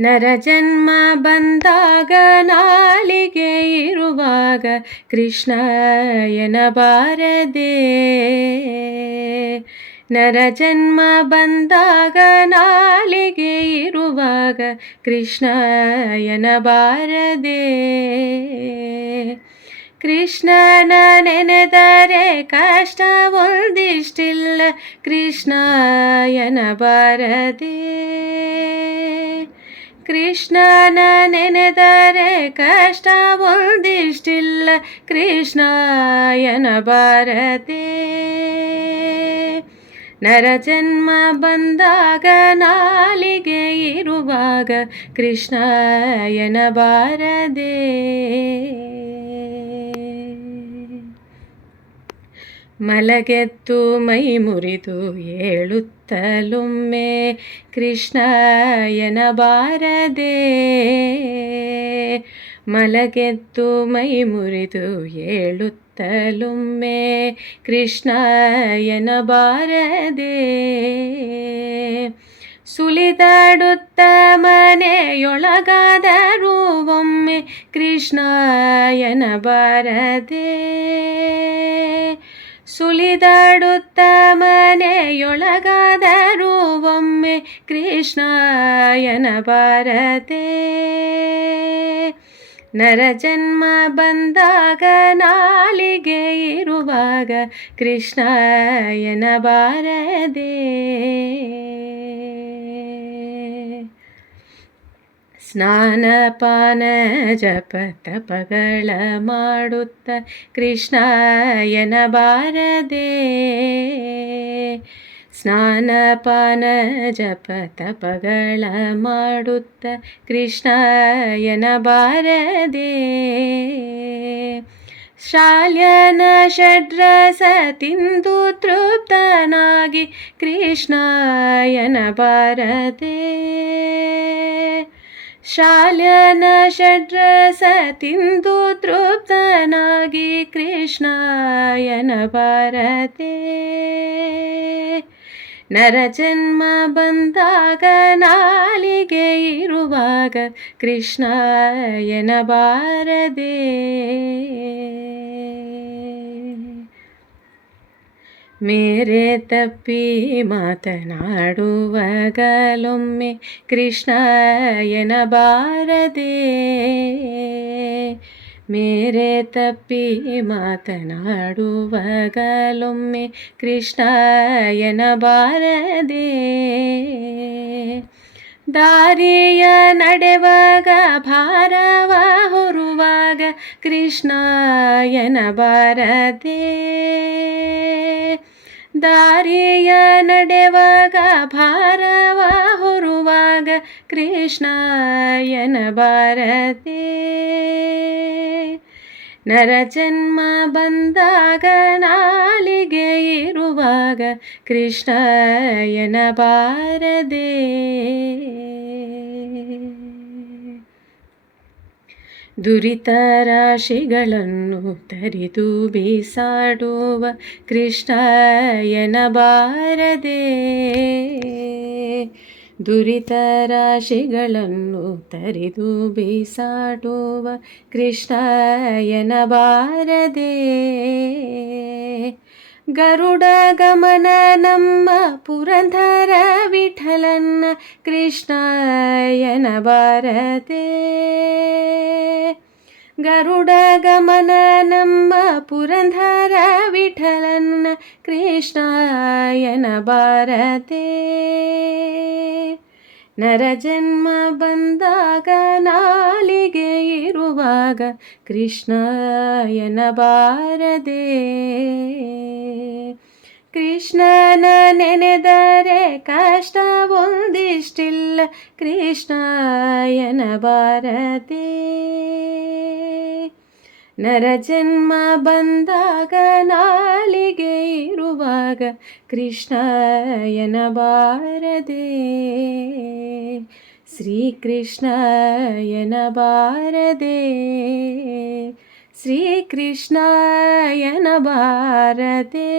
ನರಜನ್ಮ ಬಂದಾಗ ನಾಲಿಗೆ ಇರುವಾಗ ಕೃಷ್ಣ ಎನ್ನಬಾರದೆ. ನರಜನ್ಮ ಬಂದಾಗ ನಾಲಿಗೆ ಇರುವಾಗ ಕೃಷ್ಣ ಎನ್ನಬಾರದೆ. ಕೃಷ್ಣನ ನೆನೆದರೆ ಕಷ್ಟ ಒಂದಿಷ್ಟಿಲ್ಲ ಕೃಷ್ಣ ಎನ್ನಬಾರದೆ. ಕೃಷ್ಣನ ನೆನೆದರೆ ಕಷ್ಟ ಒಂದಿಷ್ಟಿಲ್ಲ ಕೃಷ್ಣ ಎನ್ನಬಾರದೆ. ನರಜನ್ಮ ಬಂದಾಗ ನಾಲಿಗೆ ಇರುವಾಗ ಕೃಷ್ಣ ಎನ್ನಬಾರದೆ. ಮಲಗೆದ್ದು ಮೈ ಮುರಿದು ಏಳುತ್ತಲೊಮ್ಮೆ ಕೃಷ್ಣ ಎನ್ನಬಾರದೆ. ಮಲಗೆದ್ದು ಮೈ ಮುರಿದು ಏಳುತ್ತಲೊಮ್ಮೆ ಕೃಷ್ಣ ಎನ್ನಬಾರದೆ. ಸುಳಿದಾಡುತ್ತ ಮನೆಯೊಳಗಾದರೂ ಒಮ್ಮೆ ಕೃಷ್ಣ ಎನ್ನಬಾರದೆ. ಸುಳಿದಾಡುತ್ತ ಮನೆಯೊಳಗಾದರೂ ಒಮ್ಮೆ ಕೃಷ್ಣ ಎನ್ನಬಾರದೆ. ನರಜನ್ಮ ಬಂದಾಗ ನಾಲಿಗೆ ಇರುವಾಗ ಕೃಷ್ಣ ಎನ್ನಬಾರದೆ. ಸ್ನಾನಪಾನ ಜಪ ತಪಗಳ ಮಾಡುತ್ತ ಕೃಷ್ಣ ಎನ್ನಬಾರದೆ. ಸ್ನಾನಪಾನ ಜಪ ತಪಗಳ ಮಾಡುತ್ತ ಕೃಷ್ಣ ಎನ್ನಬಾರದೆ. ಶಾಲ್ಯನ ಷಡ್ರಸ ತಿಂದು ತೃಪ್ತನಾಗಿ ಕೃಷ್ಣ ಎನ್ನಬಾರದೆ. ಶಾಲ್ಯನ ಷಡ್ರಸ ತಿಂದು ತೃಪ್ತನಾಗಿ ಕೃಷ್ಣ ಎನ್ನಬಾರದೆ. ನರಜನ್ಮ ಬಂದಾಗ ನಾಲಿಗೆ ಇರುವಾಗ ಕೃಷ್ಣ ಎನ್ನಬಾರದೆ. ಮೇರೆ ತಪ್ಪಿ ಮಾತನಾಡುವಾಗಲೊಮ್ಮೆ ಕೃಷ್ಣ ಎನ್ನಬಾರದೆ. ಮೇರೆ ತಪ್ಪಿ ಮಾತನಾಡುವಾಗಲೊಮ್ಮೆ ಕೃಷ್ಣ ಎನ್ನಬಾರದೆ. ದಾರಿಯ ನಡೆವಾಗ ಭಾರವ ಹೊರುವಾಗ ಕೃಷ್ಣ ಎನ್ನಬಾರದೆ. ದಾರಿಯ ನಡೆವಾಗ ಭಾರವ ಹೊರುವಾಗ ಕೃಷ್ಣ ಎನ್ನಬಾರದೆ. ನರಜನ್ಮ ಬಂದಾಗ ನಾಲಿಗೆ ಇರುವಾಗ ಕೃಷ್ಣ ಎನ್ನಬಾರದೆ. ದುರಿತ ರಾಶಿಗಳನ್ನು ತರಿದು ಬೀಸಾಡುವ ಕೃಷ್ಣ ಎನ್ನಬಾರದೆ. ದುರಿತ ರಾಶಿಗಳನ್ನು ತರಿದು ಬೀಸಾಡುವ ಕೃಷ್ಣ ಎನ್ನಬಾರದೆ. ಗರುಡ ಗಮನ ನಮ್ಮ ಪುರಂದರ ವಿಠಲನ್ನ ಕೃಷ್ಣ ಎನ್ನಬಾರದೆ. ಗರುಡ ಗಮನ ನಮ್ಮ ಪುರಂದರ ವಿಠಲನ್ನ ಕೃಷ್ಣ ಎನ್ನಬಾರದೆ. ನರಜನ್ಮ ಬಂದಾಗ ನಾಲಿಗೆ ಇರುವಾಗ ಕೃಷ್ಣ ಎನ್ನಬಾರದೆ. ಕೃಷ್ಣನ ನೆನೆದರೆ ಕಷ್ಟ ಒಂದಿಷ್ಟಿಲ್ಲ ಕೃಷ್ಣ ಎನ್ನಬಾರದೆ. ನರಜನ್ಮ ಬಂದಾಗ ನಾಲಿಗೆ ಇರುವಾಗ ಕೃಷ್ಣ ಎನ್ನಬಾರದೆ. ಶ್ರೀಕೃಷ್ಣ ಎನ್ನಬಾರದೆ. ಶ್ರೀಕೃಷ್ಣ ಎನ್ನಬಾರದೆ.